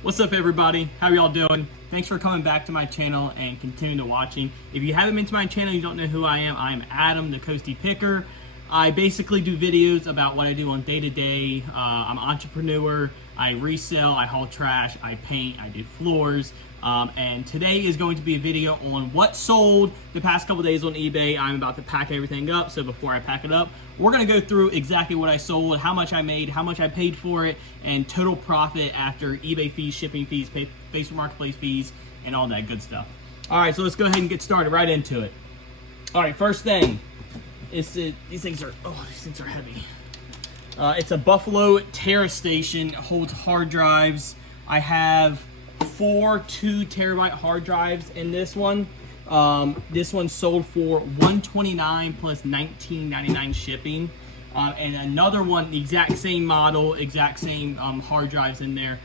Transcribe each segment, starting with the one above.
What's up, everybody? How y'all doing? Thanks for coming back to my channel and continuing to watching. If you haven't been to my channel, you don't know who I am Adam, the Coastie Picker. I basically do videos about what I do on day-to-day. I'm an entrepreneur. I resell, I haul trash, I paint, I do floors. And today is going to be a video on what sold the past couple days on eBay. I'm about to pack everything up, so before I pack it up, we're gonna go through exactly what I sold, how much I made, how much I paid for it, and total profit after eBay fees, shipping fees, Facebook Marketplace fees, and all that good stuff. All right, so let's go ahead and get started right into it. All right, first thing is these things are heavy. It's a Buffalo Terra Station. It holds hard drives. I have 4 2-terabyte hard drives in this one. This one sold for $129 plus $19.99 shipping. And another one, the exact same model, exact same hard drives in there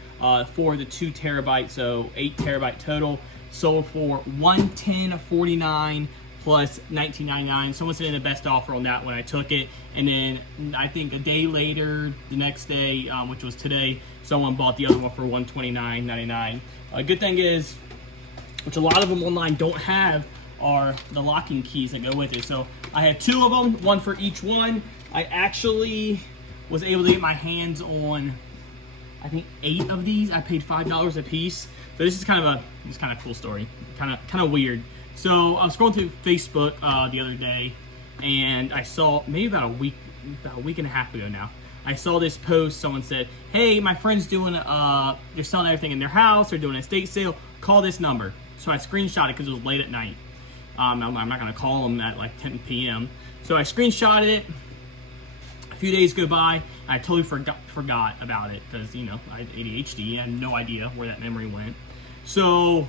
for the 2 terabyte, so 8 terabyte total, sold for $110.49 plus $19.99. Someone said the best offer on that when I took it. And then I think a day later, the next day, which was today, someone bought the other one for $129.99. Good thing is, which a lot of them online don't have, are the locking keys that go with it. So I had 2 of them, one for each one. I actually was able to get my hands on, I think, 8 of these. I paid $5 a piece. So this is kind of a cool story, kind of weird. So I was scrolling through Facebook the other day, and I saw, maybe about a week and a half ago now, I saw this post. Someone said, hey, my friend's doing, they're selling everything in their house, they're doing an estate sale, call this number. So I screenshot it because it was late at night. I'm not gonna call them at like 10 p.m. So I screenshotted it. A few days go by, I totally forgot about it because, you know, I had ADHD, I had no idea where that memory went. So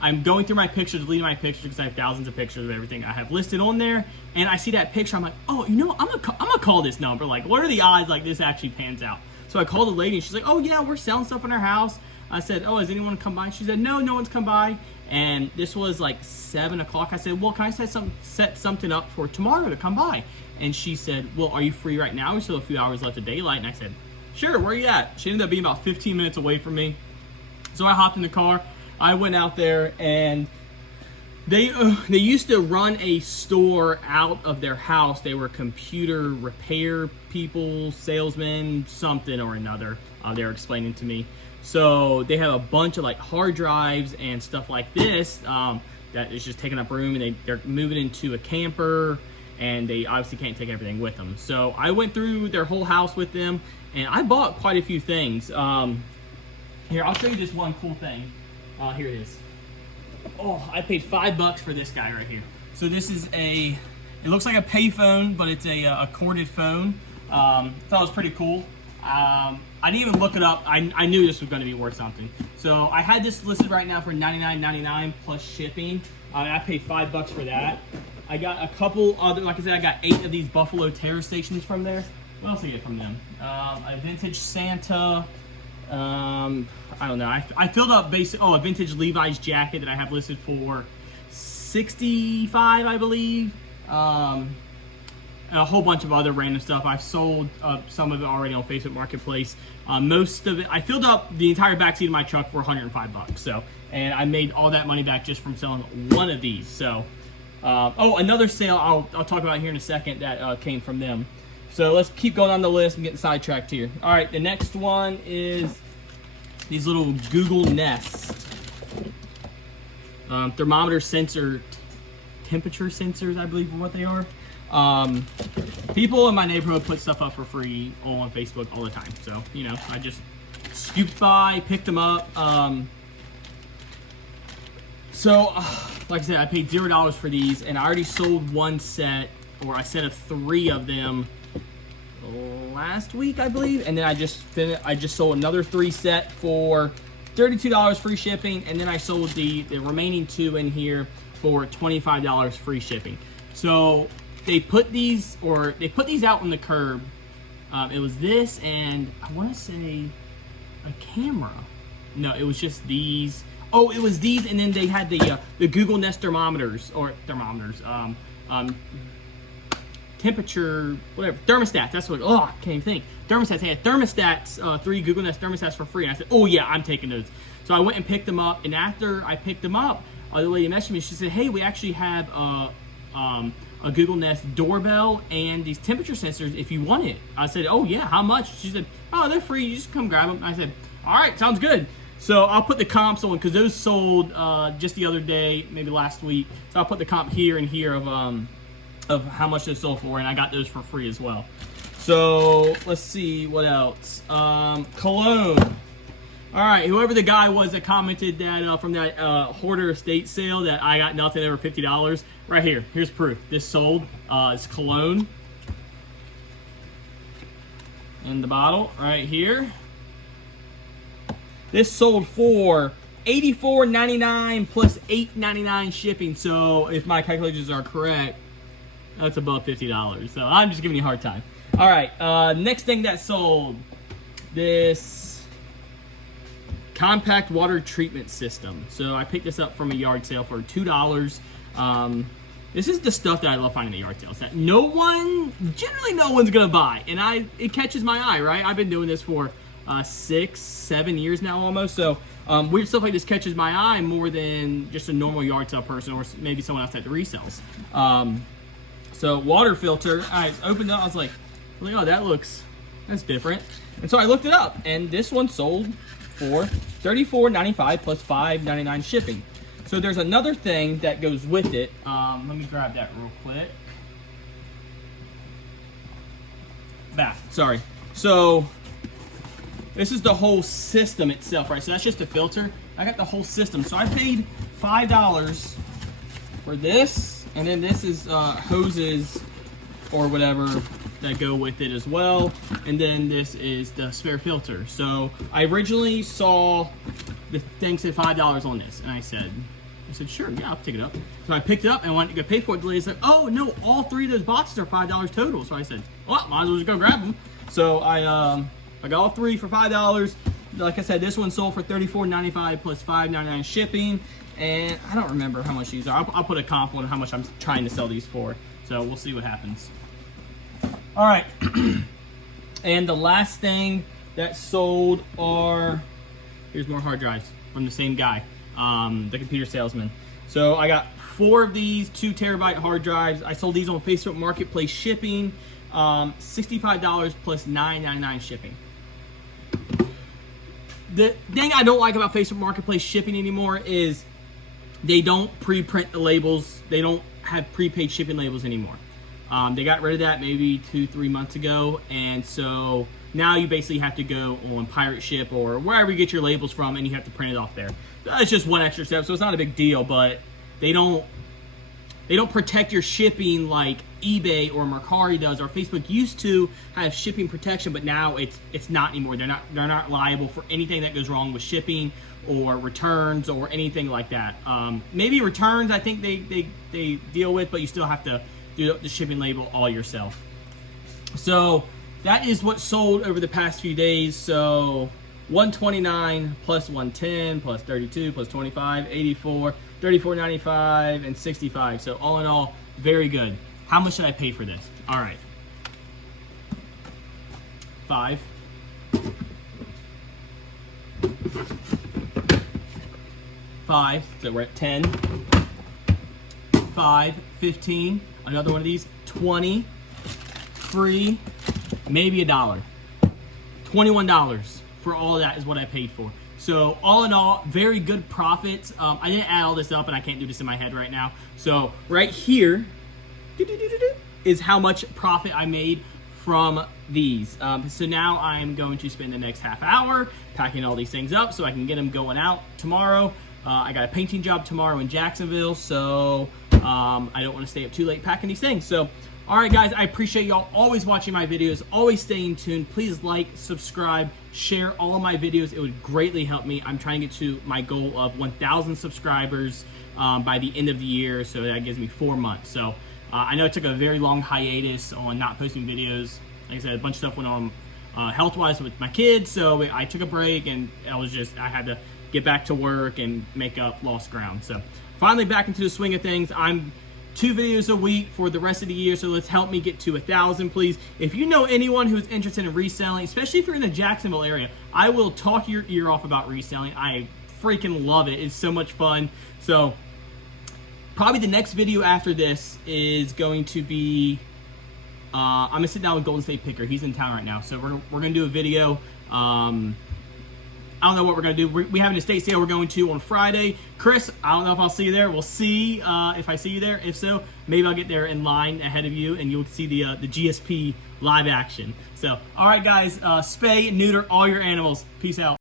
I'm going through my pictures, deleting my pictures because I have thousands of pictures of everything I have listed on there, and I see that picture. I'm like, oh, you know what? I'm gonna call this number. Like, what are the odds like this actually pans out? So I called the lady, and she's like, oh yeah, we're selling stuff in our house. I said, oh, has anyone come by? She said, no one's come by. And this was like 7 o'clock. I said, well, can I set something up for tomorrow to come by? And she said, well, are you free right now? We still have a few hours left of daylight. And I said, sure, where are you at? She ended up being about 15 minutes away from me. So I hopped in the car. I went out there, and they used to run a store out of their house. They were computer repair people, salesmen, something or another. They were explaining to me. So they have a bunch of like hard drives and stuff like this that is just taking up room, and they're moving into a camper, and they obviously can't take everything with them. So I went through their whole house with them, and I bought quite a few things. Here, I'll show you this one cool thing. Here it is. Oh, I paid $5 for this guy right here. So this is it looks like a payphone, but it's a corded phone. Thought it was pretty cool. I didn't even look it up. I knew this was going to be worth something. So I had this listed right now for $99.99 plus shipping. I paid $5 for that. I got a couple other, like I said, I got 8 of these Buffalo Terra Stations from there. What else did I get from them? A vintage Santa. I don't know. I filled up a vintage Levi's jacket that I have listed for $65, I believe. And a whole bunch of other random stuff. I've sold some of it already on Facebook Marketplace. Most of it, I filled up the entire backseat of my truck for $105. So, and I made all that money back just from selling one of these. So, oh, another sale I'll talk about here in a second that came from them. So let's keep going on the list. I'm getting sidetracked here. All right, the next one is these little Google Nest thermometer sensor, temperature sensors, I believe are what they are. People in my neighborhood put stuff up for free on Facebook all the time. So, you know, I just scooped by, picked them up. Like I said, I paid $0 for these, and I already sold one set, or a set of 3 of them last week, I believe, and then I just sold another 3 set for $32 free shipping, and then I sold the remaining 2 in here for $25 free shipping. So they put these out on the curb. It was this, and I want to say a camera. No, it was just these. Oh, it was these, and then they had the Google Nest thermometers, temperature, whatever, thermostats. That's what, oh, I can't even think. Thermostats, they had thermostats, 3 Google Nest thermostats for free. And I said, oh yeah, I'm taking those. So I went and picked them up, and after I picked them up, the lady messaged me, she said, hey, we actually have a Google Nest doorbell and these temperature sensors if you want it. I said, oh yeah, how much? She said, oh, they're free, you just come grab them. I said, all right, sounds good. So I'll put the comps on, because those sold just the other day, maybe last week. So I'll put the comp here and here of how much they sold for, and I got those for free as well. So let's see what else. Cologne. All right, whoever the guy was that commented that from that hoarder estate sale that I got nothing over $50, right here. Here's proof. This sold. It's Cologne. In the bottle right here. This sold for $84.99 plus $8.99 shipping. So if my calculations are correct, that's above $50. So I'm just giving you a hard time. All right, next thing that sold, this compact water treatment system. So I picked this up from a yard sale for $2. This is the stuff that I love finding at yard sales that generally no one's gonna buy, and it catches my eye, right? I've been doing this for 6-7 years now almost. So weird stuff like this catches my eye more than just a normal yard sale person or maybe someone else that resells. So water filter, I opened it up, I was like, oh, that's different. And so I looked it up, and this one sold for $34.95 plus $5.99 shipping. So there's another thing that goes with it. Let me grab that real quick. Sorry. So this is the whole system itself, right? So that's just a filter. I got the whole system. So I paid $5 for this, and then this is hoses or whatever that go with it as well, and then this is the spare filter. So I originally saw the thing said $5 on this, and I said sure, yeah, I'll pick it up. So I picked it up and went to go pay for it. The lady said, oh no, all 3 of those boxes are $5 total. So I said, well, might as well just go grab them. So I got all 3 for $5. Like I said, this one sold for $34.95 plus $5.99 shipping, and I don't remember how much these are. I'll put a comp on how much I'm trying to sell these for. So we'll see what happens. All right, and the last thing that sold are, here's more hard drives from the same guy, the computer salesman. So I got 4 of these 2 terabyte hard drives. I sold these on Facebook Marketplace shipping, $65 plus $9.99 shipping. The thing I don't like about Facebook Marketplace shipping anymore is they don't pre-print the labels. They don't have prepaid shipping labels anymore. They got rid of that maybe 2-3 months ago, and so now you basically have to go on Pirate Ship or wherever you get your labels from, and you have to print it off there. So that's just one extra step, so it's not a big deal, but they don't protect your shipping like eBay or Mercari does, or Facebook used to have shipping protection, but now it's not anymore. They're not liable for anything that goes wrong with shipping or returns or anything like that. Maybe returns I think they deal with, but you still have to do the shipping label all yourself. So that is what sold over the past few days. So 129 plus 110 plus 32 plus 25, 84, 34.95 and 65. So all in all, very good. How much did I pay for this? All right, 5. So we're at 10. 5, 15. Another one of these, 20, free, maybe $1. $21 for all of that is what I paid for. So all in all, very good profits. I didn't add all this up, and I can't do this in my head right now. So right here is how much profit I made from these. So now I'm going to spend the next half hour packing all these things up so I can get them going out tomorrow. I got a painting job tomorrow in Jacksonville, so I don't want to stay up too late packing these things. So, all right, guys, I appreciate y'all always watching my videos, always staying tuned. Please like, subscribe, share all of my videos. It would greatly help me. I'm trying to get to my goal of 1,000 subscribers by the end of the year, so that gives me 4 months. So I know it took a very long hiatus on not posting videos. Like I said, a bunch of stuff went on health-wise with my kids, so I took a break, and I had to get back to work and make up lost ground. So finally back into the swing of things. I'm 2 videos a week for the rest of the year. So let's help me get to 1,000, please. If you know anyone who's interested in reselling, especially if you're in the Jacksonville area, I will talk your ear off about reselling. I freaking love it. It's so much fun. So probably the next video after this is going to be, I'm gonna sit down with Coastie Picker. He's in town right now. So we're gonna do a video. I don't know what we're going to do. We have an estate sale we're going to on Friday. Chris, I don't know if I'll see you there. We'll see if I see you there. If so, maybe I'll get there in line ahead of you and you'll see the GSP live action. So, all right, guys, spay, neuter all your animals. Peace out.